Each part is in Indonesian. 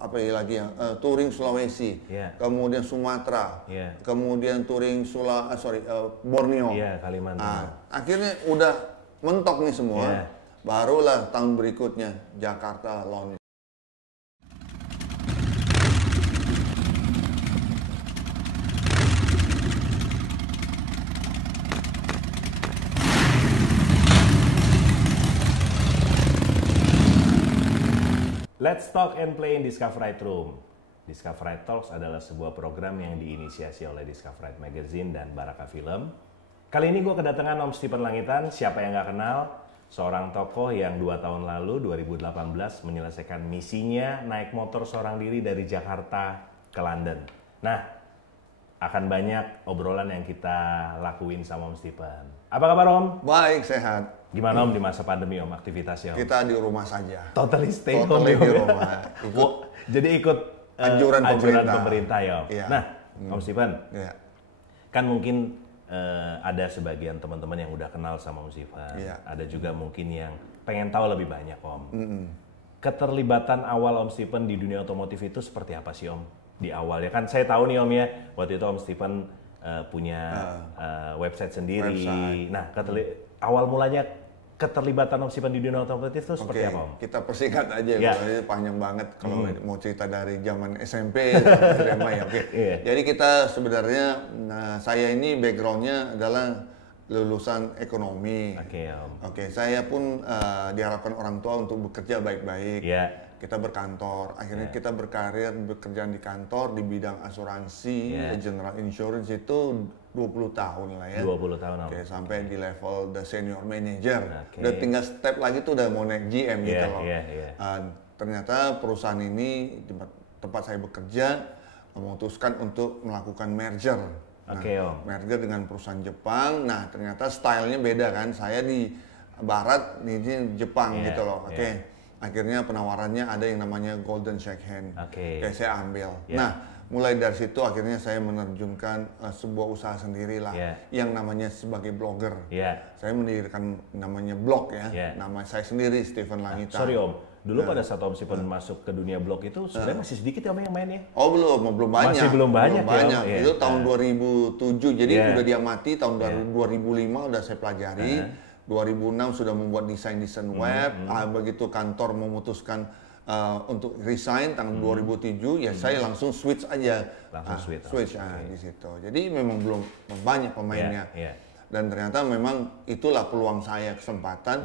apa ya lagi ya, touring Sulawesi, kemudian Sumatera, kemudian touring Borneo, Kalimantan. Nah, akhirnya udah mentok nih semua, barulah tahun berikutnya Jakarta launch. Let's talk and play in Discoverite Room. Discoverite Talks adalah sebuah program yang diinisiasi oleh Discoverite Magazine dan Baraka Film. Kali ini gue kedatangan Om Stephen Langitan, siapa yang gak kenal? Seorang tokoh yang 2 tahun lalu, 2018, menyelesaikan misinya naik motor seorang diri dari Jakarta ke London. Nah, akan banyak obrolan yang kita lakuin sama Om Stephen. Apa kabar Om? Baik, sehat. Gimana Om di masa pandemi Om, aktivitasnya Om? Kita di rumah saja. Totally stay home. Totally di rumah. Jadi ikut anjuran pemerintah ya Om. Iya. Nah, Om Stephen, kan mungkin ada sebagian teman-teman yang udah kenal sama Om Stephen. Ada juga mungkin yang pengen tahu lebih banyak Om. Keterlibatan awal Om Stephen di dunia otomotif itu seperti apa sih Om? Di awal ya kan saya tahu nih Om ya, waktu itu Om Stephen punya website sendiri. Nah, awal mulanya keterlibatan Om Stephen di dunia otomotif itu seperti apa Om? Kita persingkat aja, ini panjang banget kalau mau cerita dari zaman SMP sampai SMA ya. Jadi kita sebenarnya, saya ini backgroundnya adalah lulusan ekonomi. Saya pun diharapkan orang tua untuk bekerja baik-baik. Kita berkantor, akhirnya kita berkarir, bekerja di kantor di bidang asuransi, general insurance itu 20 tahun lah ya. 20 tahun. Sampai di level the senior manager. Udah tinggal step lagi tuh udah mau naik GM gitu loh. Ternyata perusahaan ini, tempat saya bekerja, memutuskan untuk melakukan merger. Merger dengan perusahaan Jepang. Nah, ternyata stylenya beda kan. Saya di barat, ini Jepang gitu loh. Akhirnya penawarannya ada yang namanya Golden Shake Hand. Saya ambil. Nah, mulai dari situ akhirnya saya menerjunkan sebuah usaha sendiri lah, yang namanya sebagai blogger. Saya mendirikan namanya blog ya, nama saya sendiri Stephen Langitan. Sorry Om, dulu pada saat Om Stephen masuk ke dunia blog itu sebenarnya masih sedikit ya Om yang mainnya? Oh belum banyak. Masih belum banyak. Itu tahun 2007, jadi udah diamati tahun 2005 udah saya pelajari. 2006 sudah membuat desain web. Begitu kantor memutuskan untuk resign tahun 2007, ya saya langsung switch aja. Switch di situ. Jadi memang belum banyak pemainnya. Dan ternyata memang itulah peluang saya, kesempatan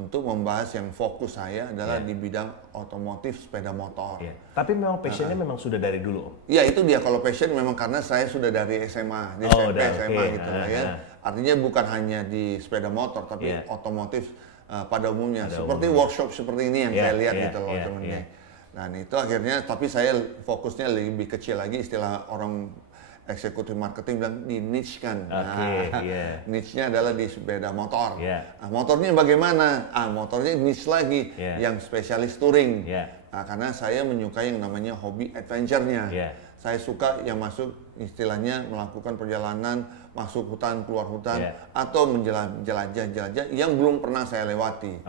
untuk membahas yang fokus saya adalah di bidang otomotif sepeda motor. Tapi memang passionnya memang sudah dari dulu? Iya, itu dia. Kalau passion memang karena saya sudah dari SMA, di SMP, SMA gitu lah ya. Artinya bukan hanya di sepeda motor, tapi otomotif pada umumnya. Seperti workshop seperti ini yang saya lihat gitu loh teman-teman. Nah itu akhirnya, tapi saya fokusnya lebih kecil lagi, istilah orang eksekutif marketing bilang di niche kan. Niche-nya adalah di sepeda motor. Motornya bagaimana? Motornya niche lagi, yang spesialis touring. Karena saya menyukai yang namanya hobi adventure-nya. Saya suka yang masuk istilahnya melakukan perjalanan, masuk hutan, keluar hutan, atau menjelajah yang belum pernah saya lewati.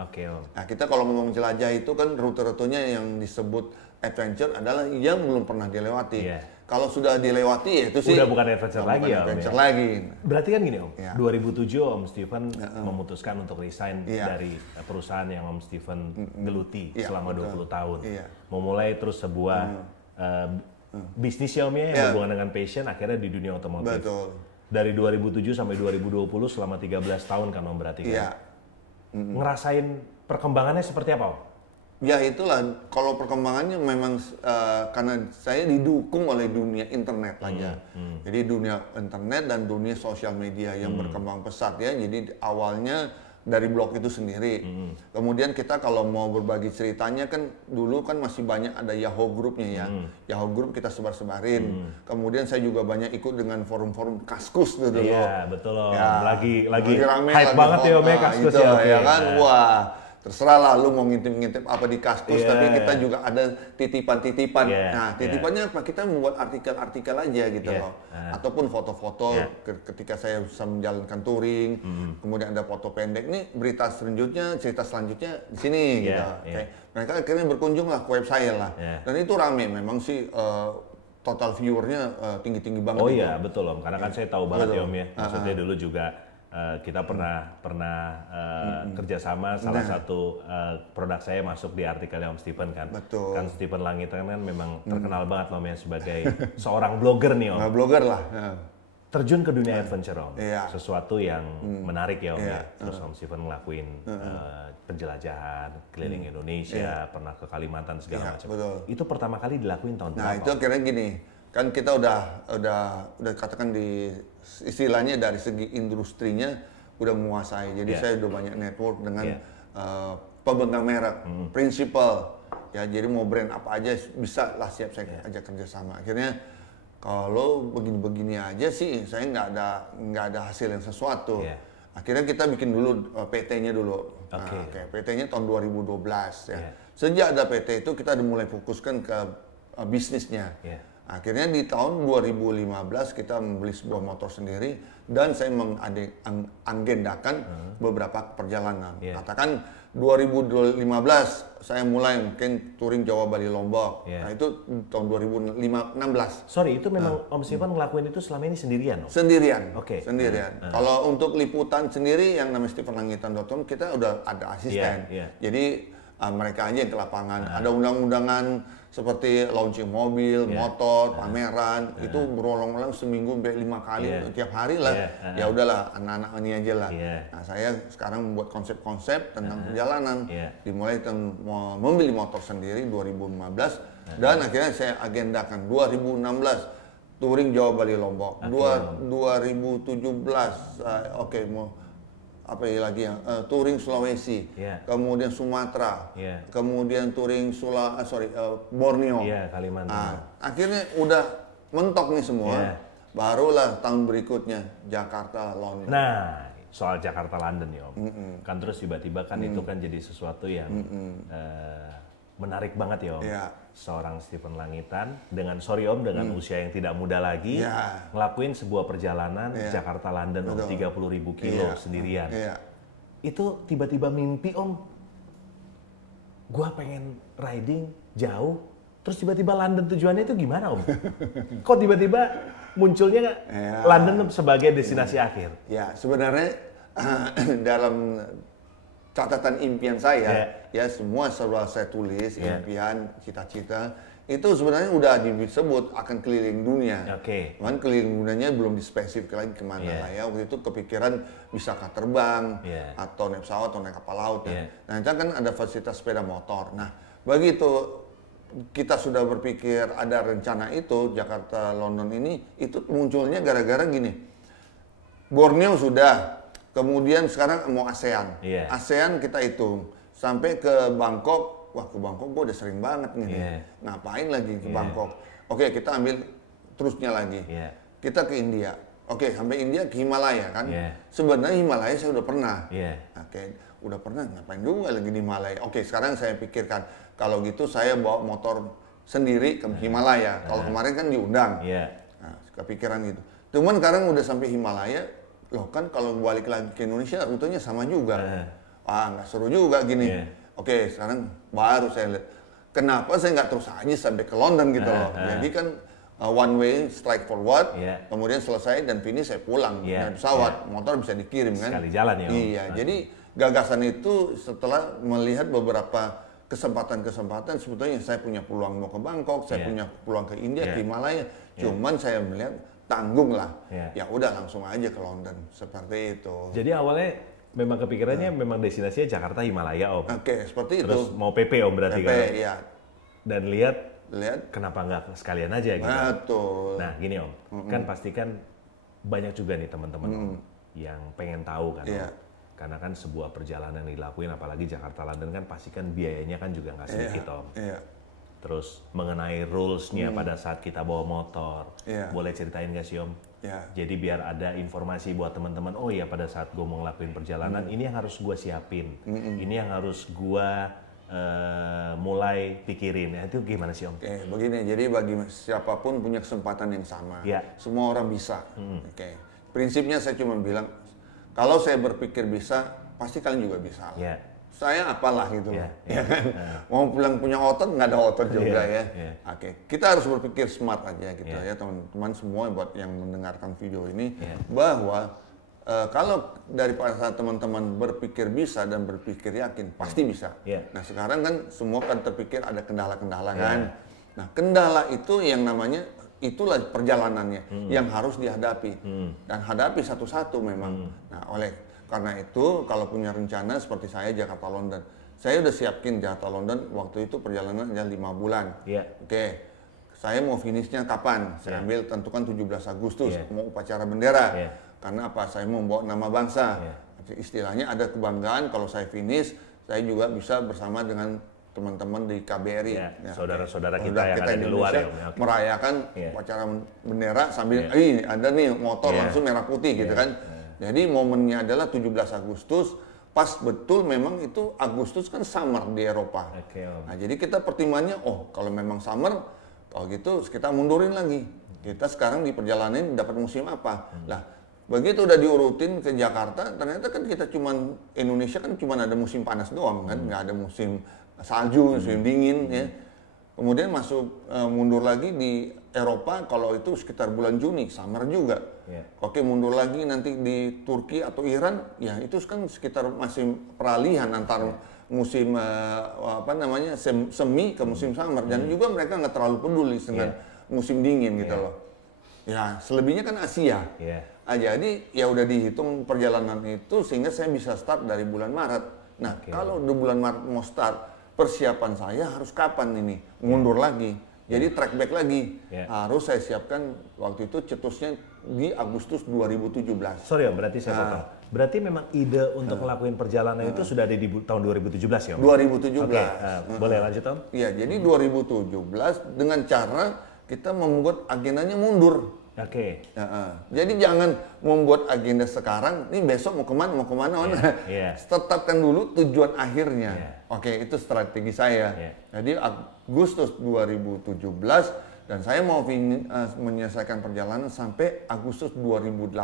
Nah, kita kalau ngomong jelajah itu kan rute-rutenya yang disebut adventure adalah yang belum pernah dilewati. Kalau sudah dilewati ya itu sih udah bukan adventure lagi ya Om. Lagi. Berarti kan gini Om, 2007 Om Stephen memutuskan untuk resign dari perusahaan yang Om Stephen geluti selama 20 tahun. Memulai terus sebuah bisnis ya Om ya, yang berhubungan dengan passion, akhirnya di dunia otomotif. Dari 2007 sampai 2020 selama 13 tahun kan Om berarti kan? Ngerasain perkembangannya seperti apa Om? Ya itulah, kalau perkembangannya memang karena saya didukung oleh dunia internet aja. Jadi dunia internet dan dunia sosial media yang berkembang pesat ya. Jadi awalnya dari blog itu sendiri. Kemudian kita kalau mau berbagi ceritanya kan dulu kan masih banyak ada Yahoo Group-nya ya. Yahoo Group kita sebar-sebarin. Kemudian saya juga banyak ikut dengan forum-forum Kaskus dulu. Iya, betul loh. Lagi hype banget ya Om ya Kaskus ya kan. Wah, terserah lah lu mau ngintip-ngintip apa di Kaskus, tapi kita juga ada titipan-titipan. Nah, titipannya apa? Kita membuat artikel-artikel aja gitu loh. Ataupun foto-foto ketika saya bisa menjalankan touring, kemudian ada foto pendek. Nih berita selanjutnya, cerita selanjutnya di sini gitu. Mereka akhirnya berkunjung lah ke web saya lah. Dan itu rame memang sih, total viewernya tinggi-tinggi banget. Oh iya, betul Om. Karena kan saya tahu banget ya Om ya. Maksudnya dulu juga kita pernah kerjasama, salah satu produk saya masuk di artikelnya Om Stephen kan. Betul. Kan Stephen Langitan kan memang terkenal banget Om ya sebagai seorang blogger nih Om. Blogger lah. Terjun ke dunia adventure Om. Sesuatu yang menarik ya Om ya. Terus Om Stephen ngelakuin penjelajahan keliling Indonesia, pernah ke Kalimantan segala macam. Itu pertama kali dilakuin tahun berapa? Nah, itu akhirnya gini. Kan kita udah katakan di istilahnya dari segi industrinya udah menguasai. Jadi saya udah banyak network dengan pemegang merek, principal. Ya, jadi mau brand apa aja bisa lah siap saya ajak kerjasama. Akhirnya kalau begini-begini aja sih saya nggak ada hasil yang sesuatu. Akhirnya kita bikin dulu PT-nya dulu. PT-nya tahun 2012 ya. Sejak ada PT itu kita udah mulai fokuskan ke bisnisnya. Akhirnya di tahun 2015 kita membeli sebuah motor sendiri dan saya mengagendakan beberapa perjalanan. Katakan 2015 saya mulai mungkin touring Jawa, Bali, Lombok. Nah itu tahun 2016. Sorry, itu memang Om Stephen ngelakuin itu selama ini sendirian Om? Sendirian. Sendirian. Kalau untuk liputan sendiri yang namanya stephenlangitan.com kita udah ada asisten. Jadi mereka aja yang ke lapangan. Ada undang-undangan seperti launching mobil, motor, pameran, itu berulang-ulang seminggu sampai 5 kali, tiap hari lah. Ya udahlah, anak-anak ini aja lah. Nah, saya sekarang membuat konsep-konsep tentang perjalanan. Dimulai membeli motor sendiri 2015 dan akhirnya saya agendakan 2016 touring Jawa, Bali, Lombok. 2017 mau apa lagi ya, touring Sulawesi, kemudian Sumatera, kemudian touring Borneo, Kalimantan. Nah, akhirnya udah mentok nih semua, barulah tahun berikutnya Jakarta, London. Nah, soal Jakarta London ya Om, kan terus tiba-tiba kan itu kan jadi sesuatu yang menarik banget ya Om. Seorang Stephen Langitan dengan dengan usia yang tidak muda lagi ngelakuin sebuah perjalanan Jakarta London Om 30.000 kilo sendirian. Itu tiba-tiba mimpi Om, gua pengen riding jauh, terus tiba-tiba London tujuannya itu gimana Om? Kok tiba-tiba munculnya London sebagai destinasi akhir? Ya sebenarnya dalam catatan impian saya, ya semua setelah saya tulis impian, cita-cita itu sebenarnya udah disebut akan keliling dunia. Cuman keliling dunianya belum dispesifik lagi kemana lah ya. Waktu itu kepikiran bisakah terbang atau naik pesawat atau naik kapal laut. Nah itu kan ada fasilitas sepeda motor. Nah begitu kita sudah berpikir ada rencana itu Jakarta London ini, itu munculnya gara-gara gini. Borneo sudah. Kemudian sekarang mau ASEAN. ASEAN kita hitung. Sampai ke Bangkok. Wah ke Bangkok gue udah sering banget nih. Ngapain lagi ke Bangkok? Oke kita ambil terusnya lagi. Kita ke India. Oke sampai India ke Himalaya kan. Sebenarnya Himalaya saya udah pernah. Udah pernah ngapain juga lagi di Himalaya. Oke sekarang saya pikirkan. Kalau gitu saya bawa motor sendiri ke Himalaya. Kalau kemarin kan diundang. Nah, kepikiran gitu. Cuman sekarang udah sampai Himalaya. Loh kan kalau balik lagi ke Indonesia rutenya sama juga. Wah nggak seru juga gini. Oke sekarang baru saya lihat. Kenapa saya nggak terus aja sampai ke London gitu loh. Jadi kan one way strike forward. Kemudian selesai dan finish saya pulang. Dengan pesawat. Motor bisa dikirim kan. Sekali jalan ya. Iya jadi gagasan itu setelah melihat beberapa kesempatan-kesempatan sebetulnya saya punya peluang mau ke Bangkok. Saya punya peluang ke India, ke Himalaya. Cuman saya melihat tanggung lah, ya udah langsung aja ke London seperti itu. Jadi awalnya memang kepikirannya memang destinasinya Jakarta Himalaya Om. Seperti itu. Terus mau PP Om berarti PP, kan? Iya. Dan lihat kenapa nggak sekalian aja gitu. Betul. Nah gini Om, kan pastikan banyak juga nih teman-teman Om yang pengen tahu kan Om. Karena kan sebuah perjalanan yang dilakuin apalagi Jakarta London kan pastikan biayanya kan juga nggak sedikit Om. Terus mengenai rules-nya pada saat kita bawa motor, boleh ceritain nggak sih Om? Jadi biar ada informasi buat teman-teman, oh ya pada saat gue mau ngelakuin perjalanan, ini yang harus gue siapin, ini yang harus gue mulai pikirin. Itu gimana sih Om? Begini, jadi bagi siapapun punya kesempatan yang sama, semua orang bisa. Prinsipnya saya cuma bilang, kalau saya berpikir bisa, pasti kalian juga bisa. Saya apalah gitu, mau bilang punya otot, nggak ada otot juga kita harus berpikir smart aja gitu ya teman-teman semua buat yang mendengarkan video ini, bahwa kalau daripada saat teman-teman berpikir bisa dan berpikir yakin, pasti bisa. Nah sekarang kan semua kan terpikir ada kendala-kendala kan. Nah kendala itu yang namanya, itulah perjalanannya yang harus dihadapi dan hadapi satu-satu memang. Nah karena itu kalau punya rencana seperti saya Jakarta London, saya udah siapin Jakarta London waktu itu perjalanan hanya 5 bulan. Saya mau finishnya kapan? Saya ambil tentukan 17 Agustus, mau upacara bendera. Karena apa? Saya mau membawa nama bangsa. Istilahnya ada kebanggaan kalau saya finish, saya juga bisa bersama dengan teman-teman di KBRI, saudara-saudara kita yang ada di luar merayakan upacara bendera sambil ada nih motor langsung merah putih gitu kan. Jadi momennya adalah 17 Agustus, pas betul memang itu Agustus kan summer di Eropa. Nah jadi kita pertimbangannya, kalau memang summer, kalau gitu kita mundurin lagi. Kita sekarang di perjalanan dapat musim apa? Lah begitu udah diurutin ke Jakarta, ternyata kan kita cuman, Indonesia kan cuma ada musim panas doang kan, nggak ada musim salju, musim dingin ya. Kemudian mundur lagi di Eropa, kalau itu sekitar bulan Juni, summer juga. Mundur lagi nanti di Turki atau Iran, ya itu kan sekitar masih peralihan antar musim semi ke musim summer. Dan juga mereka nggak terlalu peduli dengan musim dingin gitu loh. Ya selebihnya kan Asia. Jadi ya udah dihitung perjalanan itu sehingga saya bisa start dari bulan Maret. Nah kalau di bulan Maret mau start, persiapan saya harus kapan ini? Mundur lagi. Jadi track back lagi. Harus saya siapkan waktu itu cetusnya di Agustus 2017. Sorry Om, berarti saya potong. Berarti memang ide untuk ngelakuin perjalanan itu sudah ada di tahun 2017 ya Om? 2017. Boleh lanjut Om? Iya, jadi 2017 dengan cara kita membuat agendanya mundur. Jadi jangan membuat agenda sekarang, ini besok mau kemana, tetapkan dulu tujuan akhirnya. Itu strategi saya. Jadi Agustus 2017 dan saya mau menyelesaikan perjalanan sampai Agustus 2018.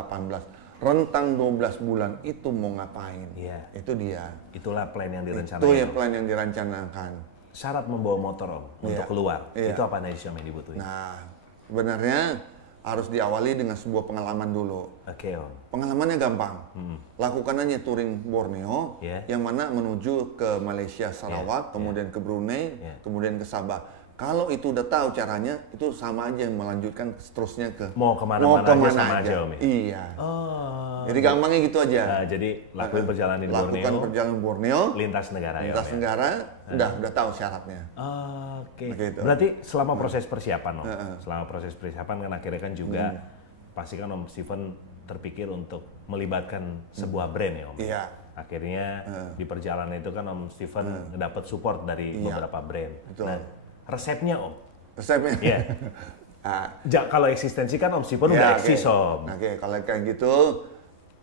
Rentang 12 bulan itu mau ngapain? Itu dia. Itulah plan yang direncanakan. Itu ya plan yang direncanakan. Syarat membawa motor Om untuk keluar, itu apa nih yang dibutuhin? Nah, sebenarnya harus diawali dengan sebuah pengalaman dulu. Om. Pengalamannya gampang. Lakukan aja touring Borneo, yang mana menuju ke Malaysia, Sarawak, kemudian ke Brunei, kemudian ke Sabah. Kalau itu udah tahu caranya, itu sama aja melanjutkan seterusnya ke mau kemana-mana aja. Om. Iya. Jadi gampangnya gitu aja. Jadi lakukan perjalanan di Borneo. Lakukan perjalanan Borneo. Lintas negara. Lintas negara. Udah tahu syaratnya. Gitu. Berarti selama proses persiapan Om. Selama proses persiapan kan akhirnya kan juga pasti kan Om Steven terpikir untuk melibatkan sebuah brand ya Om. Akhirnya di perjalanan itu kan Om Steven dapat support dari beberapa brand. Betul. Nah, resepnya Om. Resepnya? Kalau eksistensi kan Om Steven udah eksis Om. Kalau kayak gitu,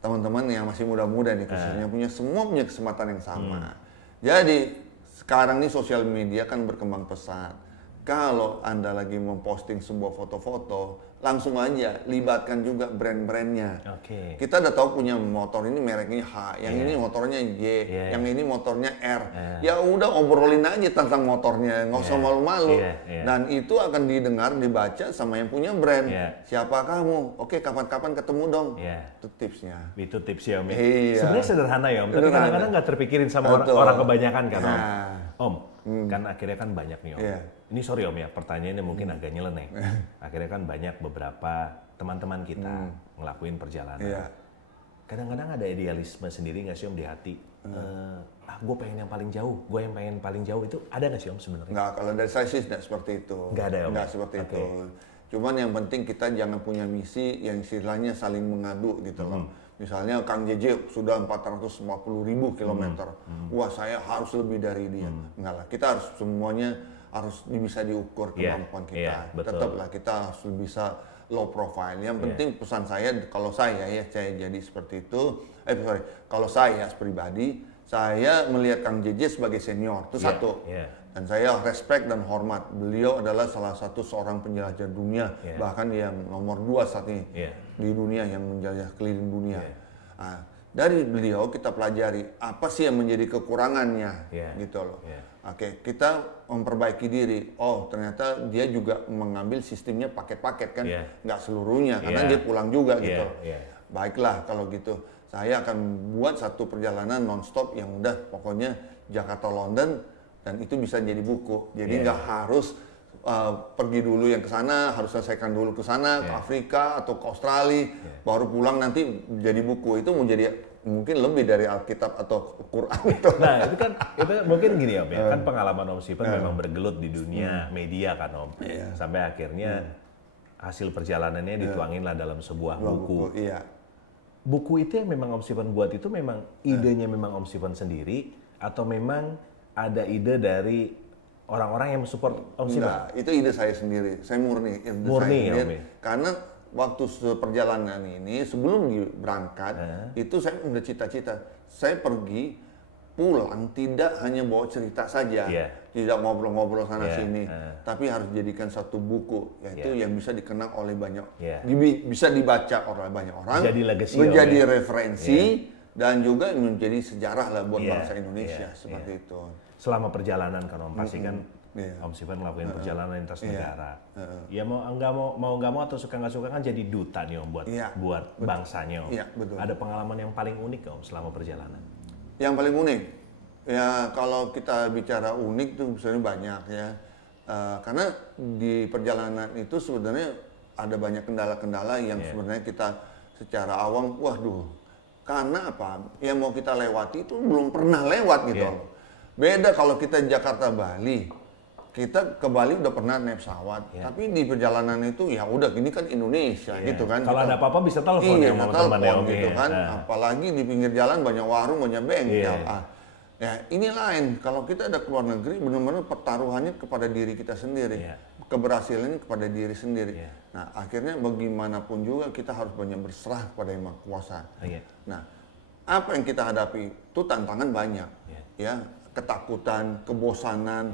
teman-teman yang masih muda-muda nih khususnya semua punya kesempatan yang sama. Jadi sekarang nih sosial media kan berkembang pesat. Kalau Anda lagi memposting sebuah foto-foto, langsung aja libatkan juga brand-brandnya. Kita udah tahu punya motor ini mereknya H, yang ini motornya Y, yang ini motornya R. Ya udah obrolin aja tentang motornya, nggak usah malu-malu. Dan itu akan didengar, dibaca sama yang punya brand. Siapa kamu? Oke, kapan-kapan ketemu dong. Itu tipsnya. Itu tipsnya Om. Sebenarnya sederhana ya Om, tapi kadang-kadang nggak terpikirin sama orang kebanyakan kan Om. Om, kan akhirnya kan banyak nih Om. Ini sorry Om ya, pertanyaannya mungkin agak nyeleneh. Akhirnya kan banyak beberapa teman-teman kita ngelakuin perjalanan. Kadang-kadang ada idealisme sendiri nggak sih Om di hati? Gue pengen yang paling jauh, gue yang pengen paling jauh, itu ada nggak sih Om sebenarnya? Nggak, kalau dari saya sih tidak seperti itu. Nggak ada Om? Nggak seperti itu. Cuman yang penting kita jangan punya misi yang istilahnya saling mengadu gitu loh. Misalnya Kang JJ sudah 450.000 kilometer. Wah saya harus lebih dari dia. Enggak lah, kita harus semuanya harus bisa diukur kemampuan kita. Tetaplah kita harus bisa low profile. Yang penting pesan saya, kalau saya jadi seperti itu. Kalau saya pribadi, saya melihat Kang JJ sebagai senior itu satu. Dan saya respect dan hormat. Beliau adalah salah satu seorang penjelajah dunia, bahkan yang nomor 2 saat ini di dunia yang menjelajah keliling dunia. Nah, dari beliau kita pelajari apa sih yang menjadi kekurangannya, gitu loh. Oke, kita memperbaiki diri. Oh, ternyata dia juga mengambil sistemnya paket-paket kan, nggak seluruhnya, karena dia pulang juga gitu. Baiklah kalau gitu, saya akan buat satu perjalanan non-stop yang udah pokoknya Jakarta-London, dan itu bisa jadi buku. Jadi nggak harus pergi dulu yang ke sana, harus selesaikan dulu ke sana, ke Afrika atau ke Australia, baru pulang nanti jadi buku. Itu menjadi mungkin lebih dari Alkitab atau Quran itu. Nah, itu mungkin gini Om ya, kan pengalaman Om Stephen memang bergelut di dunia media kan Om. Sampai akhirnya hasil perjalanannya dituangin lah dalam sebuah buku. Buku itu yang memang Om Stephen buat itu memang idenya memang Om Stephen sendiri, atau memang ada ide dari orang-orang yang mensupport Om Stephen? Enggak, itu ide saya sendiri. Saya murni saya sendiri. Karena waktu perjalanan ini, sebelum berangkat, itu saya udah cita-cita. Saya pergi, pulang, tidak hanya bawa cerita saja. Tidak ngobrol-ngobrol sana-sini. Tapi harus jadikan satu buku. Yaitu yang bisa dikenang oleh banyak, bisa dibaca oleh banyak orang. Menjadi referensi. Dan juga menjadi sejarah lah buat bangsa Indonesia. Seperti itu. Selama perjalanan kan Om, pasti kan Om Stephen ngelakuin perjalanan lintas negara. Ya mau nggak mau atau suka nggak suka kan jadi duta nih Om buat bangsanya Om. Ada pengalaman yang paling unik Om selama perjalanan? Yang paling unik? Ya kalau kita bicara unik tuh sebenarnya banyak ya. Karena di perjalanan itu sebenarnya ada banyak kendala-kendala yang sebenarnya kita secara awam, karena apa? Yang mau kita lewati itu belum pernah lewat gitu. Beda kalau kita Jakarta Bali, kita ke Bali udah pernah naik pesawat, tapi di perjalanan itu ya udah ini kan Indonesia gitu kan. Kalau ada apa-apa bisa telepon gitu kan. Apalagi di pinggir jalan banyak warung, banyak bengkel. Ya ini lain. Kalau kita ada keluar negeri, benar-benar pertaruhannya kepada diri kita sendiri, keberhasilannya kepada diri sendiri. Nah akhirnya bagaimanapun juga kita harus banyak berserah kepada Yang Maha Kuasa. Nah apa yang kita hadapi itu tantangan banyak, ya ketakutan, kebosanan,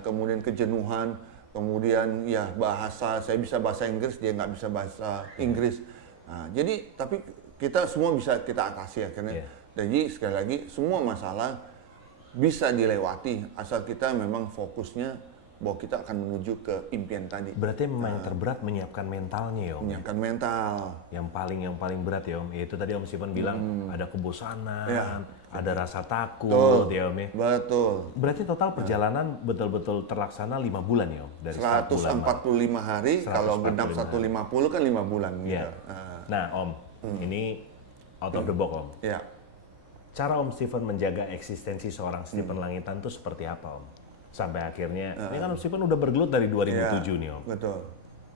kemudian kejenuhan, kemudian ya bahasa. Saya bisa bahasa Inggris, dia nggak bisa bahasa Inggris. Nah, jadi tapi kita semua bisa kita atasi akhirnya. Jadi sekali lagi semua masalah bisa dilewati asal kita memang fokusnya bahwa kita akan menuju ke impian tadi. Berarti memang yang terberat menyiapkan mentalnya ya Om? Menyiapkan mental. Yang paling berat ya Om, yaitu tadi Om Stephen bilang ada kebosanan, ada rasa takut ya Om ya? Betul. Berarti total perjalanan betul-betul terlaksana 5 bulan ya Om? Dari 145 hari, kalau genap 150 kan 5 bulan. Gitu. Nah Om, ini out of the box Om. Cara Om Stephen menjaga eksistensi seorang Stephen Langitan itu seperti apa Om? Sampai akhirnya, ini kan Om Stephen udah bergelut dari 2007 nih Om. Betul.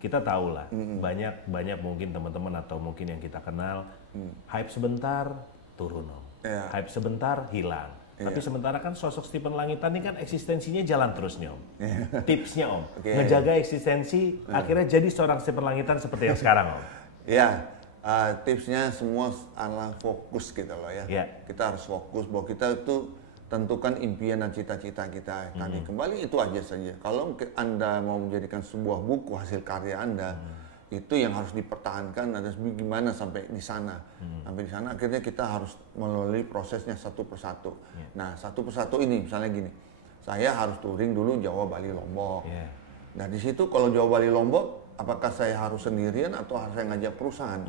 Kita tahu lah, banyak mungkin teman-teman atau mungkin yang kita kenal, hype sebentar turun Om. Hype sebentar hilang. Tapi sementara kan sosok Stephen Langitan ini kan eksistensinya jalan terus nih Om. Tipsnya Om, ngejaga eksistensi akhirnya jadi seorang Stephen Langitan seperti yang sekarang Om. Tipsnya semua adalah fokus gitu loh ya. Kita harus fokus bahwa kita itu tentukan impian dan cita-cita kita tadi. Kembali itu aja saja. Kalau Anda mau menjadikan sebuah buku hasil karya Anda, itu yang harus dipertahankan. Ada gimana sampai di sana. Sampai di sana akhirnya kita harus melalui prosesnya satu persatu. Nah satu persatu ini misalnya gini, saya harus touring dulu Jawa, Bali, Lombok. Nah di situ kalau Jawa, Bali, Lombok, apakah saya harus sendirian atau harus saya ngajak perusahaan?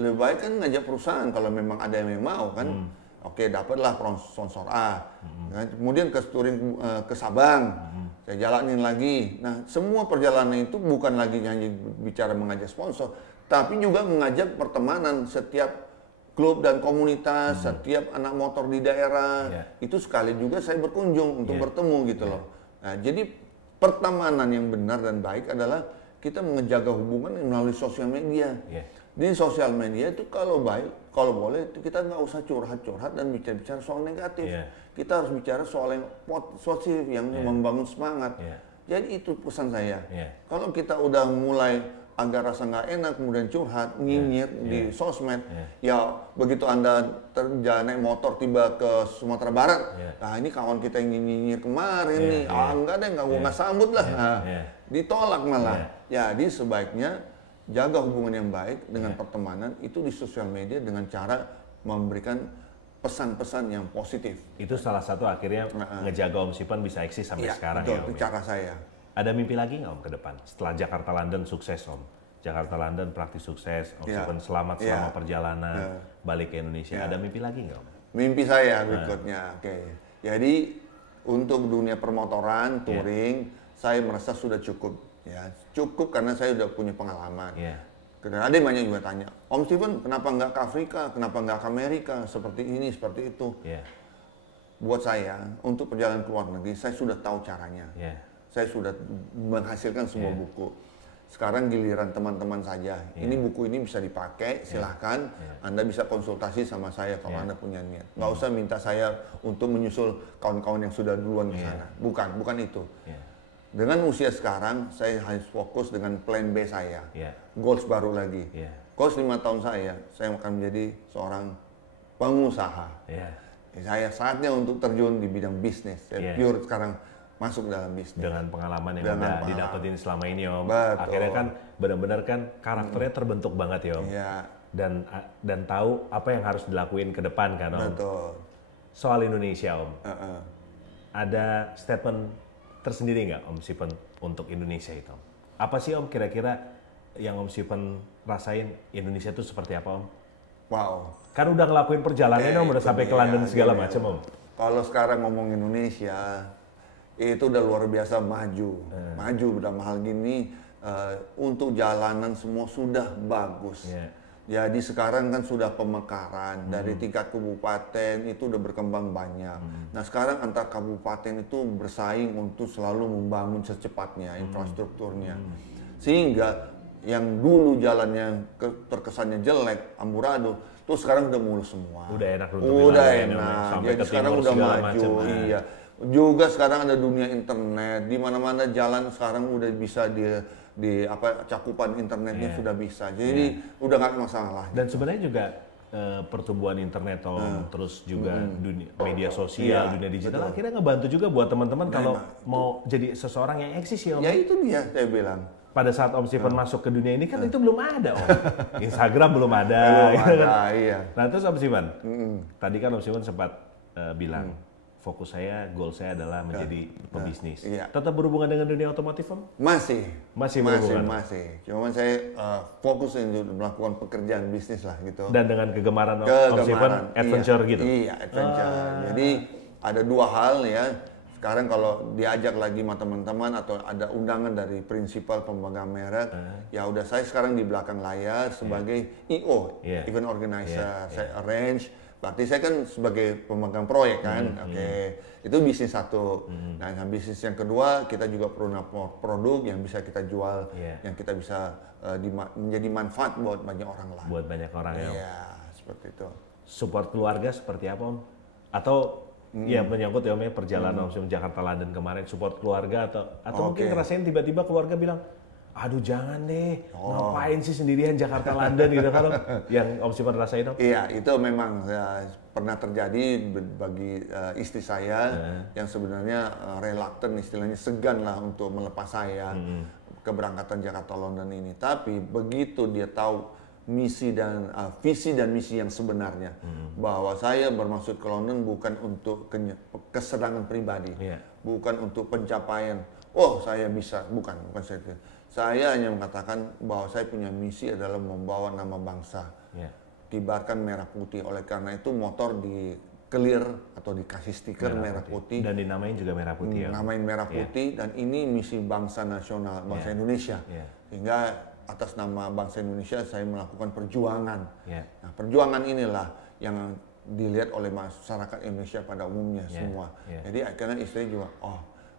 Lebih baik kan ngajak perusahaan kalau memang ada yang mau kan. Oke, dapatlah sponsor A. Nah, kemudian ke touring ke Sabang, saya jalanin lagi. Nah, semua perjalanan itu bukan lagi hanya bicara mengajak sponsor, tapi juga mengajak pertemanan setiap klub dan komunitas, setiap anak motor di daerah. Itu sekali juga saya berkunjung untuk bertemu gitu loh. Nah, jadi pertemanan yang benar dan baik adalah kita menjaga hubungan melalui sosial media. Di sosial media itu kalau baik, kalau boleh kita nggak usah curhat-curhat dan bicara soal negatif. Kita harus bicara soal yang positif, yang membangun semangat. Jadi itu pesan saya. Kalau kita udah mulai agak rasa nggak enak, kemudian curhat, nyinyir di sosmed, ya begitu Anda naik motor tiba ke Sumatera Barat, nah ini kawan kita yang nyinyir kemarin nih, enggak deh, nggak sambut lah, ditolak malah. Jadi sebaiknya jaga hubungan yang baik dengan pertemanan itu di sosial media dengan cara memberikan pesan-pesan yang positif. Itu salah satu akhirnya ngejaga Om Sipan bisa eksis sampai sekarang betul, ya Om. Itu cara saya. Ada mimpi lagi nggak Om ke depan? Setelah Jakarta London sukses Om, Jakarta London praktis sukses, Om Sipan selamat selama perjalanan balik ke Indonesia. Ada mimpi lagi nggak Om? Mimpi saya berikutnya, jadi untuk dunia permotoran, touring, saya merasa sudah cukup. Ya, cukup karena saya udah punya pengalaman. Karena ada yang banyak juga tanya, Om Steven kenapa nggak ke Afrika, kenapa nggak ke Amerika, seperti ini, seperti itu. Buat saya, untuk perjalanan ke luar negeri, saya sudah tahu caranya. Saya sudah menghasilkan semua buku. Sekarang giliran teman-teman saja. Ini buku ini bisa dipakai, silahkan. Anda bisa konsultasi sama saya kalau Anda punya niat. Nggak usah minta saya untuk menyusul kawan-kawan yang sudah duluan ke sana. Bukan itu. Dengan usia sekarang, saya harus fokus dengan plan B saya. Goals baru lagi. Goals 5 tahun saya akan menjadi seorang pengusaha. Saya saatnya untuk terjun di bidang bisnis. Saya pure sekarang masuk dalam bisnis. Dengan pengalaman yang udah didapetin selama ini Om. Betul. Akhirnya kan benar-benar kan karakternya terbentuk banget ya Om. Dan tahu apa yang harus dilakuin ke depan kan Om. Betul. Soal Indonesia Om. Ada statement tersendiri nggak Om Sipan untuk Indonesia itu Om? Apa sih Om kira-kira yang Om Sipan rasain Indonesia itu seperti apa Om? Wow. Kan udah ngelakuin perjalanan Om, udah sampai ke London segala macam Om. Kalau sekarang ngomong Indonesia, itu udah luar biasa maju. Maju dalam hal gini, untuk jalanan semua sudah bagus. Jadi sekarang kan sudah pemekaran, dari tingkat kabupaten itu udah berkembang banyak. Nah sekarang antar kabupaten itu bersaing untuk selalu membangun secepatnya infrastrukturnya. Sehingga yang dulu jalannya terkesannya jelek, amburadul, tuh sekarang udah mulus semua. Udah enak. Udah enak, jadi sekarang udah maju. Iya. Juga sekarang ada dunia internet, di mana-mana jalan sekarang udah bisa cakupan internetnya sudah bisa. Jadi udah nggak masalah. Dan sebenarnya juga pertumbuhan internet terus juga dunia media sosial, dunia digital akhirnya ngebantu juga buat teman-teman kalau mau jadi seseorang yang eksis ya Om. Ya itu dia saya bilang. Pada saat Om Sipan masuk ke dunia ini kan itu belum ada Om. Instagram belum ada. Nah terus Om Sipan, tadi kan Om Sipan sempat bilang fokus saya, goal saya adalah menjadi pebisnis. Tetap berhubungan dengan dunia otomotif, Om? Masih berhubungan? Masih. Cuman saya fokus untuk melakukan pekerjaan bisnis lah gitu. Dan dengan kegemaran Om Sipan, adventure gitu? Iya, adventure. Jadi ada dua hal ya. Sekarang kalau diajak lagi sama teman-teman atau ada undangan dari prinsipal pemegang merek, ya udah saya sekarang di belakang layar sebagai EO, event organizer. Saya arrange. Berarti saya kan sebagai pemegang proyek kan, itu bisnis satu. Nah, bisnis yang kedua kita juga punya produk yang bisa kita jual, yang kita bisa menjadi manfaat buat banyak orang lah. Buat banyak orang ya. Iya, seperti itu. Support keluarga seperti apa Om? Atau ya menyangkut ya Om ya perjalanan Om Jakarta London kemarin, support keluarga atau mungkin ngerasain tiba-tiba keluarga bilang, aduh jangan deh, ngapain sih sendirian Jakarta London gitu kan yang Om Sipan rasain Om? Iya, itu memang pernah terjadi bagi istri saya yang sebenarnya reluctant, istilahnya segan lah untuk melepas saya keberangkatan Jakarta London ini. Tapi begitu dia tahu misi dan visi dan misi yang sebenarnya, bahwa saya bermaksud ke London bukan untuk kesenangan pribadi, bukan untuk pencapaian. Oh saya bisa, bukan saya. Saya hanya mengatakan bahwa saya punya misi adalah membawa nama bangsa, kibarkan merah putih. Oleh karena itu motor di clear atau dikasih stiker merah putih. Dan dinamain juga merah putih. Namain merah putih dan ini misi bangsa nasional, bangsa Indonesia. Sehingga atas nama bangsa Indonesia saya melakukan perjuangan. Nah, perjuangan inilah yang dilihat oleh masyarakat Indonesia pada umumnya semua. Jadi akhirnya istri juga,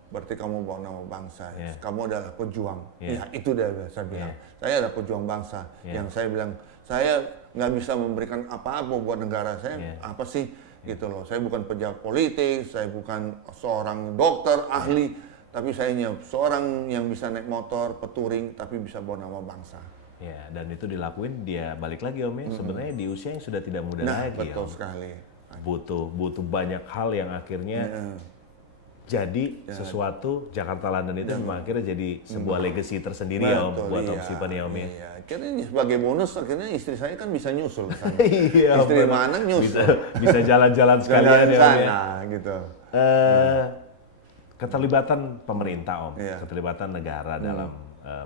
berarti kamu bawa nama bangsa, kamu adalah pejuang. Ya itu dia saya bilang. Saya adalah pejuang bangsa. Yang saya bilang, saya nggak bisa memberikan apa-apa buat negara saya. Apa sih gitu loh. Saya bukan pejabat politik, saya bukan seorang dokter ahli, tapi saya seorang yang bisa naik motor, peturing, tapi bisa bawa nama bangsa. Ya, dan itu dilakuin dia balik lagi Om ya, sebenarnya di usia yang sudah tidak muda lagi. Betul sekali. Butuh banyak hal yang akhirnya jadi sesuatu. Jakarta London itu akhirnya jadi sebuah legacy tersendiri ya Om, buat Om Stephen ya Om ya. Iya, akhirnya sebagai bonus akhirnya istri saya kan bisa nyusul ke sana. Iya, istri mana nyusul. Bisa jalan-jalan sekalian ya Om ya. Gitu. Keterlibatan pemerintah Om, keterlibatan negara dalam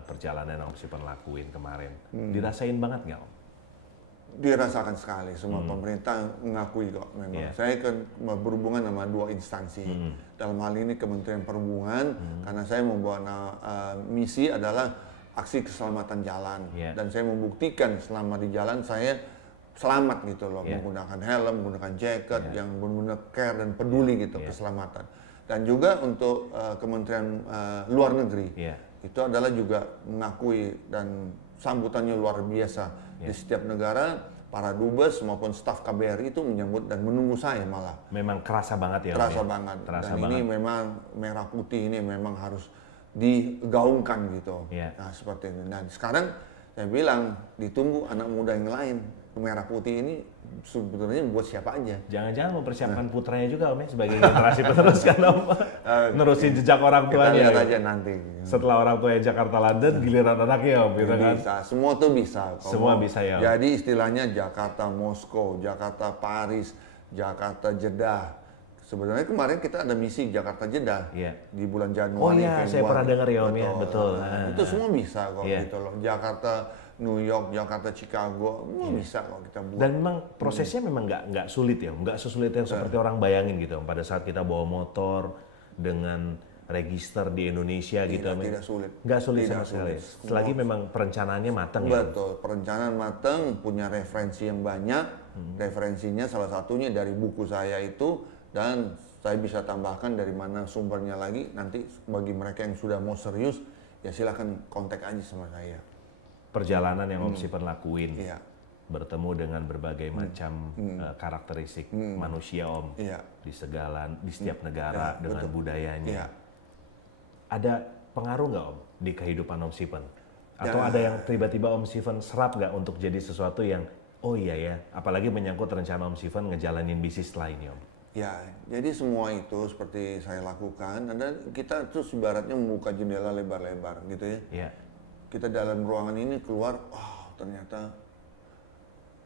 perjalanan Om Stephen lakuin kemarin, dirasain banget nggak Om? Dirasakan sekali, semua pemerintah mengakui kok memang. Saya kan berhubungan sama 2 instansi. Dalam hal ini Kementerian Perhubungan, karena saya membawa misi adalah aksi keselamatan jalan. Dan saya membuktikan selama di jalan saya selamat gitu loh, menggunakan helm, menggunakan jaket, yang benar-benar care dan peduli gitu keselamatan. Dan juga untuk Kementerian Luar Negeri, itu adalah juga mengakui dan sambutannya luar biasa. Di setiap negara, para dubes maupun staf KBRI itu menyambut dan menunggu saya malah. Memang kerasa banget ya? Kerasa banget. Ini memang merah putih ini memang harus digaungkan gitu. Nah seperti ini. Nah sekarang saya bilang ditunggu anak muda yang lain. Merah putih ini sebetulnya buat siapa aja. Jangan-jangan mempersiapkan putranya juga Om ya, sebagai generasi penerus kan Om. Nerusin jejak orang tuanya. Kita lihat aja nanti. Setelah orang tuanya Jakarta London, giliran anaknya Om gitu kan. Bisa, semua tuh bisa. Semua bisa ya Om. Jadi istilahnya Jakarta Moskow, Jakarta Paris, Jakarta Jeddah. Sebenarnya kemarin kita ada misi Jakarta Jeddah di bulan Januari. Oh iya, saya pernah dengar ya Om ya, betul. Itu semua bisa kok gitu loh. Jakarta New York, Jakarta, Chicago, bisa kok kita buat. Dan memang prosesnya memang nggak sulit ya, nggak sesulit yang seperti orang bayangin gitu. Pada saat kita bawa motor dengan register di Indonesia gitu. Tidak sulit. Nggak sulit sama sekali. Selagi memang perencanaannya matang ya. Betul, perencanaan matang, punya referensi yang banyak. Referensinya salah satunya dari buku saya itu, dan saya bisa tambahkan dari mana sumbernya lagi. Nanti bagi mereka yang sudah mau serius, ya silakan kontak aja sama saya. Perjalanan yang Om Stephen lakuin, bertemu dengan berbagai macam karakteristik manusia Om, di setiap negara dengan budayanya. Ada pengaruh nggak Om di kehidupan Om Stephen? Atau ada yang tiba-tiba Om Stephen serap nggak untuk jadi sesuatu yang, oh iya ya, apalagi menyangkut rencana Om Stephen ngejalanin bisnis lainnya Om? Ya, jadi semua itu seperti saya lakukan, dan kita terus ibaratnya membuka jendela lebar-lebar gitu ya. Kita dalam ruangan ini keluar, ternyata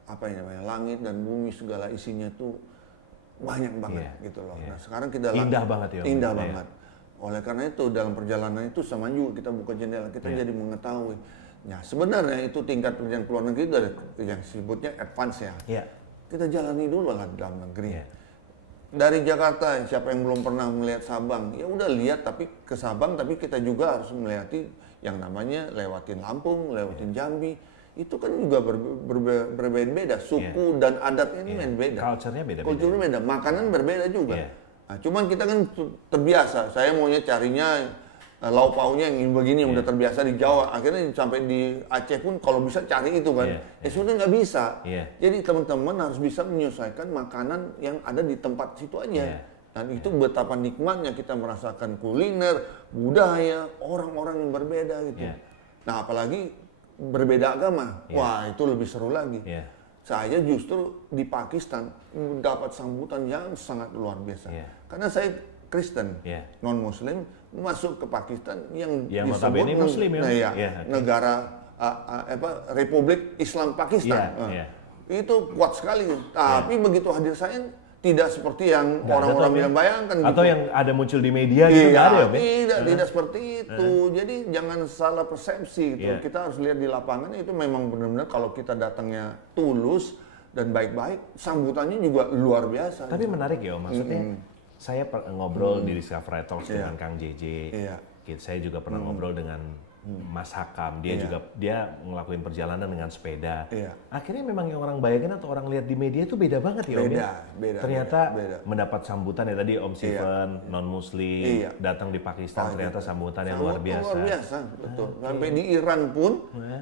apa yang namanya langit dan bumi segala isinya tuh banyak banget gitu loh. Nah sekarang kita indah banget ya. Indah banget. Oleh karena itu dalam perjalanan itu sama juga kita buka jendela, kita jadi mengetahui. Nah sebenarnya itu tingkat perjalanan ke luar negeri itu ada yang disebutnya advance ya. Kita jalani dulu lah dalam negeri. Dari Jakarta, siapa yang belum pernah melihat Sabang, ya udah lihat tapi ke Sabang, tapi kita juga harus melewati yang namanya lewatin Lampung, lewatin Jambi, itu kan juga berbeda-beda, suku dan adatnya ini beda. Culture-nya beda-beda. Kulturnya beda, makanan berbeda juga. Nah, cuman kita kan terbiasa, saya maunya carinya lauk pauknya yang begini yang udah terbiasa di Jawa, akhirnya sampai di Aceh pun kalau bisa cari itu kan, sebenarnya nggak bisa. Jadi teman-teman harus bisa menyesuaikan makanan yang ada di tempat situ aja. Dan itu betapa nikmatnya kita merasakan kuliner, budaya, orang-orang yang berbeda gitu. Nah apalagi berbeda agama, wah itu lebih seru lagi. Saya justru di Pakistan mendapat sambutan yang sangat luar biasa. Karena saya Kristen, non-Muslim, masuk ke Pakistan yang disebut Muslim, negara Republik Islam Pakistan. Itu kuat sekali. Tapi begitu hadir saya, tidak seperti yang orang-orang yang bayangkan. Atau gitu. yang ada muncul di media gitu, tidak seperti itu. Jadi jangan salah persepsi gitu. Kita harus lihat di lapangan itu memang benar-benar kalau kita datangnya tulus dan baik-baik, sambutannya juga luar biasa. Tapi menarik ya, maksudnya saya ngobrol di Discovery Talks dengan Kang JJ. Saya juga pernah ngobrol dengan Mas Hakam, dia juga dia ngelakuin perjalanan dengan sepeda. Akhirnya memang yang orang bayangin atau orang lihat di media itu beda banget ya Om ya? Beda. Ternyata mendapat sambutan ya tadi Om Steven, non-muslim, datang di Pakistan, ternyata sambutan yang luar biasa. Luar biasa, betul. Sampai di Iran pun,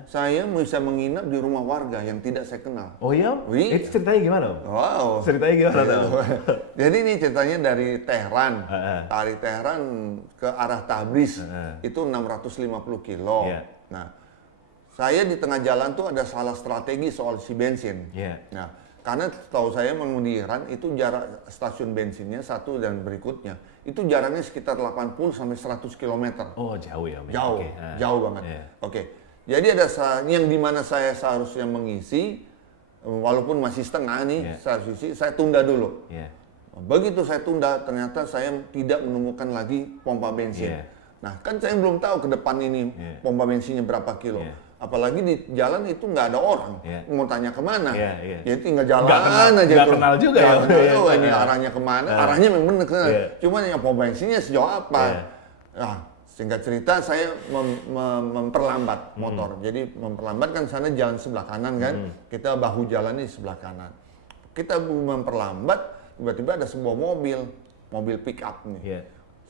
saya bisa menginap di rumah warga yang tidak saya kenal. Oh iya? Itu ceritanya gimana Om? Wow. Ceritanya gimana Om? Jadi ini ceritanya dari Tehran, dari Tehran ke arah Tabriz, itu 650 kilo. Nah, saya di tengah jalan tuh ada salah strategi soal si bensin. Nah, karena tahu saya memang di Iran itu jarak stasiun bensinnya satu dan berikutnya itu jaraknya sekitar 80 sampai 100 km. Oh, jauh ya. Jauh, jauh banget. Oke. Jadi ada yang di mana saya seharusnya mengisi walaupun masih setengah nih, saya tunda dulu. Begitu saya tunda, ternyata saya tidak menemukan lagi pompa bensin. Nah, kan saya belum tahu ke depan ini pompa bensinnya berapa kilo. Apalagi di jalan itu nggak ada orang. Mau tanya kemana? Ya tinggal jalan aja. Nggak kenal juga ya. Ini arahnya kemana? Arahnya memang benar. Cuma yang pompa bensinnya sejauh apa? Nah, singkat cerita saya memperlambat motor. Jadi memperlambat kan sana jalan sebelah kanan kan. Kita bahu jalan di sebelah kanan. Kita memperlambat, tiba-tiba ada sebuah mobil pick up nih.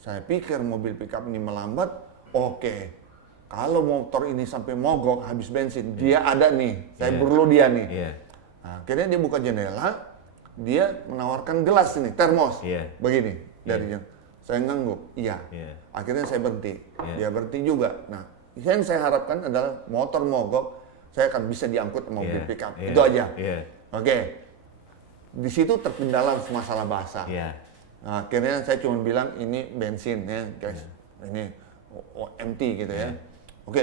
Saya pikir mobil pick up ini melambat, oke. Kalau motor ini sampai mogok, habis bensin, dia ada nih, saya perlu dia nih. Nah, akhirnya dia buka jendela, dia menawarkan gelas ini, termos, begini. Dari saya ngangguk, akhirnya saya berhenti, dia berhenti juga. Nah, yang saya harapkan adalah motor mogok, saya akan bisa diangkut mobil pick up, itu aja. Oke, di situ terkendala masalah bahasa. Nah, akhirnya saya cuma bilang ini bensin ya guys, ini empty gitu ya. Oke,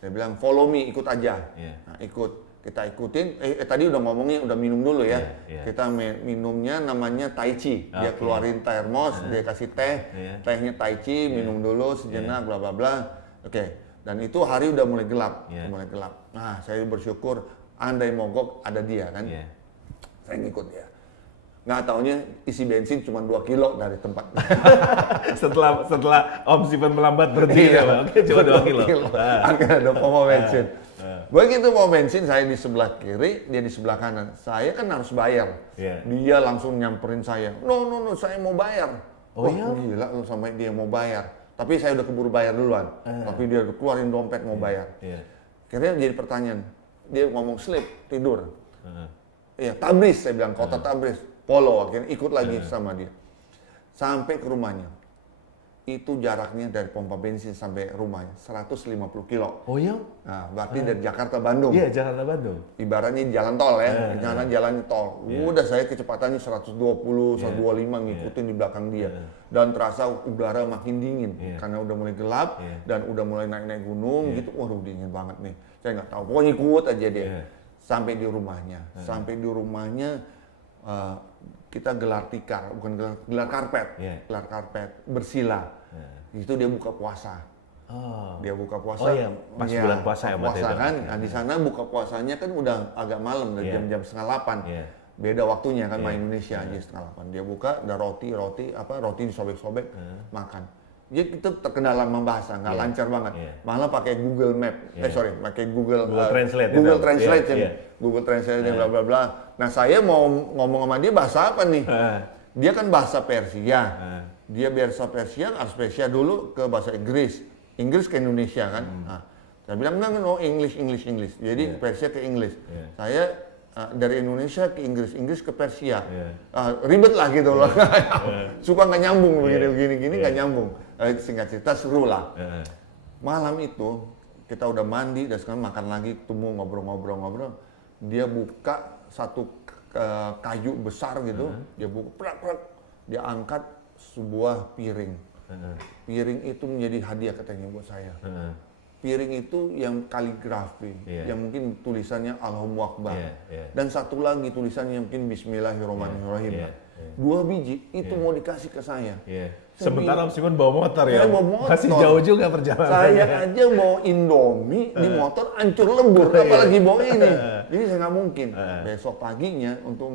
saya bilang follow me, ikut aja. Nah, kita ikutin. Tadi udah ngomongnya udah minum dulu ya. Kita minumnya namanya Tai Chi. Dia keluarin termos, dia kasih teh, tehnya Tai Chi, minum dulu sejenak, bla bla bla. Oke, dan itu hari udah mulai gelap, Nah, saya bersyukur andai mogok ada dia kan. Saya ngikut dia. Nggak taunya isi bensin cuma 2 kilo dari tempat. setelah Om Steven melambat berhenti ya, Oke, cuma 2 kilo. Akhirnya ada pompa bensin. Begitu pompa bensin, saya di sebelah kiri, dia di sebelah kanan. Saya kan harus bayar. Dia langsung nyamperin saya. No, saya mau bayar. Gila lu sampai dia mau bayar. Tapi saya udah keburu bayar duluan. Tapi dia udah keluarin dompet mau bayar. Akhirnya jadi pertanyaan. Dia ngomong sleep, tidur. Tabriz, saya bilang, kota Tabriz. Polo, akhirnya ikut lagi sama dia. Sampai ke rumahnya. Itu jaraknya dari pompa bensin sampai rumahnya 150 kilo. Oh iya? Nah, berarti dari Jakarta Bandung. Iya, Jakarta Bandung. Ibaratnya jalan tol ya, jalan tol. Udah saya kecepatannya 120, 125 ngikutin di belakang dia. Dan terasa udara makin dingin karena udah mulai gelap dan udah mulai naik-naik gunung gitu. Waduh, dingin banget nih. Saya nggak tahu, pokoknya ikut aja dia. Sampai di rumahnya. Kita gelar tikar, bukan gelar karpet, gelar karpet, bersila. Itu dia buka puasa. Dia buka puasa. Oh iya, pas bulan puasa ya, puasa kan. Nah, di sana buka puasanya kan udah agak malam, dari jam-jam 7:30. Beda waktunya kan sama Indonesia aja 7:30. Dia buka, ada roti disobek-sobek, makan. Jadi itu terkendala bahasa, nggak lancar banget. Malah pakai Google Map, pakai Google Translate, Google Translate, bla bla bla. Nah, saya mau ngomong sama dia bahasa apa nih? Dia kan bahasa Persia. Dia bahasa Persia, harus Persia dulu ke bahasa Inggris ke Indonesia kan. Nah, saya bilang no, English. Jadi Persia ke Inggris. Saya dari Indonesia ke Inggris ke Persia. Ribet lah gitu loh. Suka nggak nyambung begini nggak nyambung. Singkat cerita seru lah. Malam itu kita udah mandi dan sekarang makan lagi, temu ngobrol. Dia buka satu kayu besar gitu, dia buka, dia angkat sebuah piring. Piring itu menjadi hadiah katanya buat saya. Piring itu yang kaligrafi, yang mungkin tulisannya Allahu Akbar. Dan satu lagi tulisannya mungkin Bismillahirrahmanirrahim. 2 biji itu mau dikasih ke saya. Sementara Om Steven bawa motor ya? Saya bawa motor. Masih jauh juga perjalanan. Saya aja bawa Indomie di motor hancur lebur, apalagi bawa ini. Jadi saya nggak mungkin. Besok paginya untuk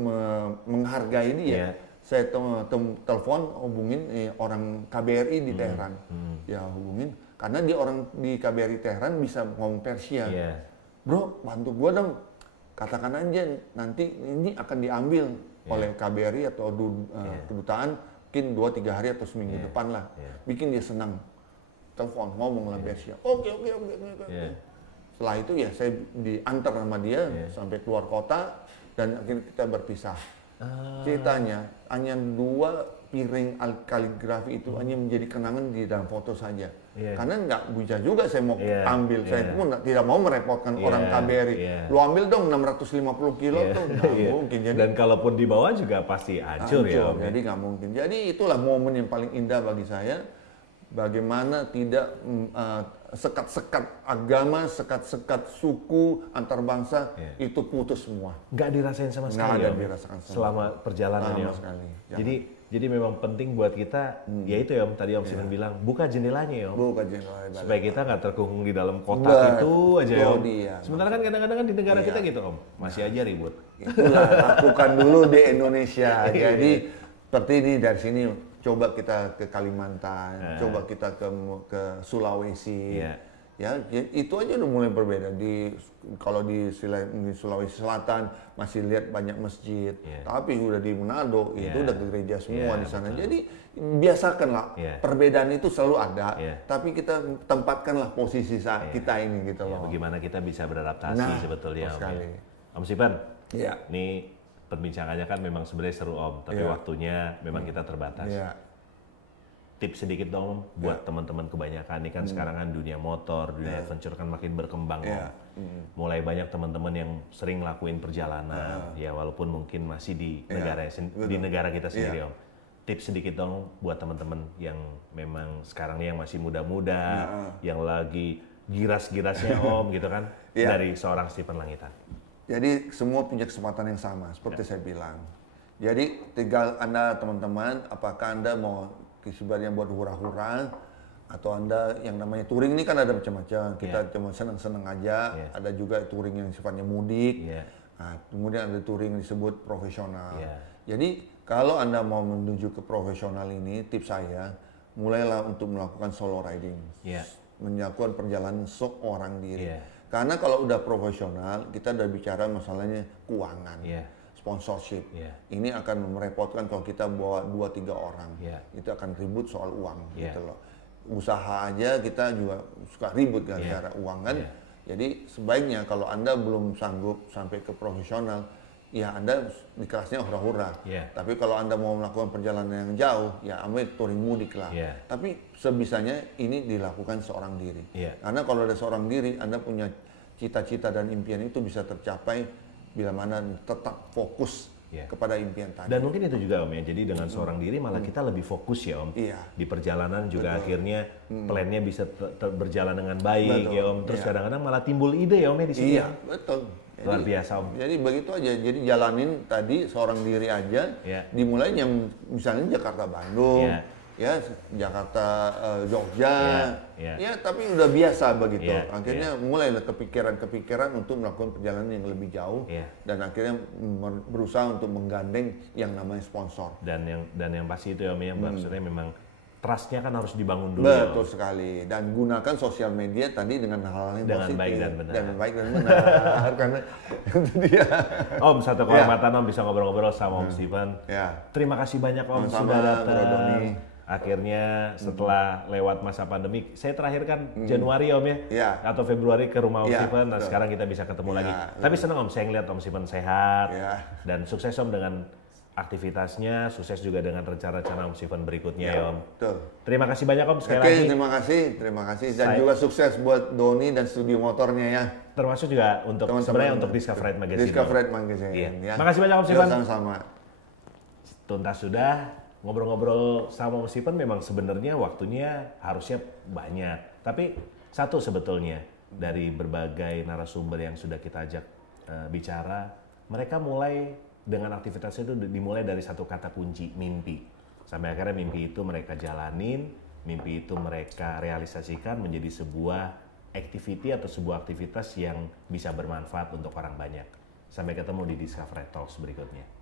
menghargai dia, saya telepon hubungin orang KBRI di Teheran. Ya hubungin, Karena dia orang di KBRI Teheran bisa ngomong Persia. Bro, bantu gua dong. Katakan aja nanti ini akan diambil oleh KBRI atau kedutaan mungkin 2-3 hari atau seminggu depan lah. Bikin dia senang. Telepon, ngomong lah Persia. Oke. Setelah itu ya saya diantar sama dia sampai keluar kota dan akhirnya kita berpisah. Ceritanya hanya 2 piring kaligrafi itu hanya menjadi kenangan di dalam foto saja. Karena nggak bisa juga saya mau ambil, saya pun tidak mau merepotkan orang KBRI. Lu ambil dong 650 kilo tuh, nggak mungkin. Jadi, dan kalaupun dibawa juga pasti hancur ya. Jadi nggak mungkin. Jadi itulah momen yang paling indah bagi saya. Bagaimana tidak sekat-sekat agama, sekat-sekat suku antar bangsa itu putus semua. Nggak dirasain sama sekali. Nggak ada dirasakan selama perjalanan ya. Jadi memang penting buat kita, ya itu ya Om, tadi Om Stephen bilang, buka jendelanya ya Om. Buka jendelanya. Supaya kita nggak terkungkung di dalam kotak itu aja ya Om. Sementara kan kadang-kadang kan di negara kita gitu Om, masih aja ribut. Itulah, lakukan dulu di Indonesia. Jadi seperti ini dari sini, coba kita ke Kalimantan, coba kita ke Sulawesi. Ya, itu aja udah mulai berbeda. Kalau di Sulawesi Selatan masih lihat banyak masjid, tapi udah di Manado itu udah ke gereja semua di sana. Jadi biasakanlah perbedaan itu selalu ada, tapi kita tempatkanlah posisi kita ini gitu loh. Bagaimana kita bisa beradaptasi sebetulnya Om Stephen. Ini perbincangannya kan memang sebenarnya seru Om, tapi waktunya memang kita terbatas. Tips sedikit dong buat teman-teman kebanyakan ini kan sekarang kan dunia motor, dunia adventure kan makin berkembang Om. Mulai banyak teman-teman yang sering lakuin perjalanan, ya walaupun mungkin masih di negara kita sendiri Om. Tips sedikit dong buat teman-teman yang memang sekarang yang masih muda-muda, yang lagi giras-girasnya Om gitu kan, dari seorang Stephen Langitan. Jadi semua punya kesempatan yang sama, seperti saya bilang. Jadi tinggal Anda teman-teman, apakah Anda mau sebenarnya buat hura-hura atau Anda yang namanya touring ini kan ada macam-macam. Kita cuma senang-senang aja. Ada juga touring yang sifatnya mudik. Nah, kemudian ada touring yang disebut profesional. Jadi kalau Anda mau menuju ke profesional ini, tips saya mulailah untuk melakukan solo riding, melakukan perjalanan seorang diri. Karena kalau udah profesional, kita udah bicara masalahnya keuangan. Sponsorship. Ini akan merepotkan kalau kita bawa 2-3 orang. Itu akan ribut soal uang gitu loh. Usaha aja kita juga suka ribut gara-gara uang kan. Jadi sebaiknya kalau Anda belum sanggup sampai ke profesional, ya Anda di kelasnya hura-hura. Tapi kalau Anda mau melakukan perjalanan yang jauh, ya ambil touring mudik lah. Tapi sebisanya ini dilakukan seorang diri. Karena kalau ada seorang diri, Anda punya cita-cita dan impian itu bisa tercapai bila mana tetap fokus kepada impian tadi. Dan mungkin itu juga Om ya, jadi dengan seorang diri malah kita lebih fokus ya Om. Di perjalanan juga akhirnya plannya bisa berjalan dengan baik ya Om. Terus kadang-kadang malah timbul ide ya Om ya di sini. Betul. Luar biasa Om. Jadi begitu aja, jadi jalanin tadi seorang diri aja, dimulai yang misalnya Jakarta-Bandung. Jakarta, Jogja, ya tapi udah biasa begitu. Akhirnya mulailah kepikiran untuk melakukan perjalanan yang lebih jauh dan akhirnya berusaha untuk menggandeng yang namanya sponsor. Dan yang pasti itu ya Om, yang maksudnya memang trust-nya kan harus dibangun dulu. Betul sekali. Dan gunakan sosial media tadi dengan hal-hal yang positif. Baik dan benar. Dengan baik dan benar. Karena itu dia. Om, satu kehormatan Om bisa ngobrol-ngobrol sama Om Stephen. Terima kasih banyak Om sudah datang. Akhirnya setelah lewat masa pandemi, saya terakhir kan Januari Om ya, atau Februari ke rumah Om Stephen. Nah sekarang kita bisa ketemu lagi. Tapi senang Om, saya ngeliat Om Stephen sehat dan sukses Om dengan aktivitasnya, sukses juga dengan rencana-rencana Om Stephen berikutnya ya Om. Terima kasih banyak Om sekali lagi. Terima kasih dan juga sukses buat Doni dan studio motornya ya. Termasuk juga untuk sebenarnya untuk Discover Ride Magazine. Discover Ride Magazine. Makasih banyak Om Stephen. Sama-sama. Tuntas sudah. Ngobrol-ngobrol sama Om Stephen memang sebenarnya waktunya harusnya banyak. Tapi satu sebetulnya dari berbagai narasumber yang sudah kita ajak bicara, mereka mulai dengan aktivitasnya itu dimulai dari satu kata kunci, mimpi. Sampai akhirnya mimpi itu mereka jalanin, mimpi itu mereka realisasikan menjadi sebuah activity atau sebuah aktivitas yang bisa bermanfaat untuk orang banyak. Sampai ketemu di Discover Talks berikutnya.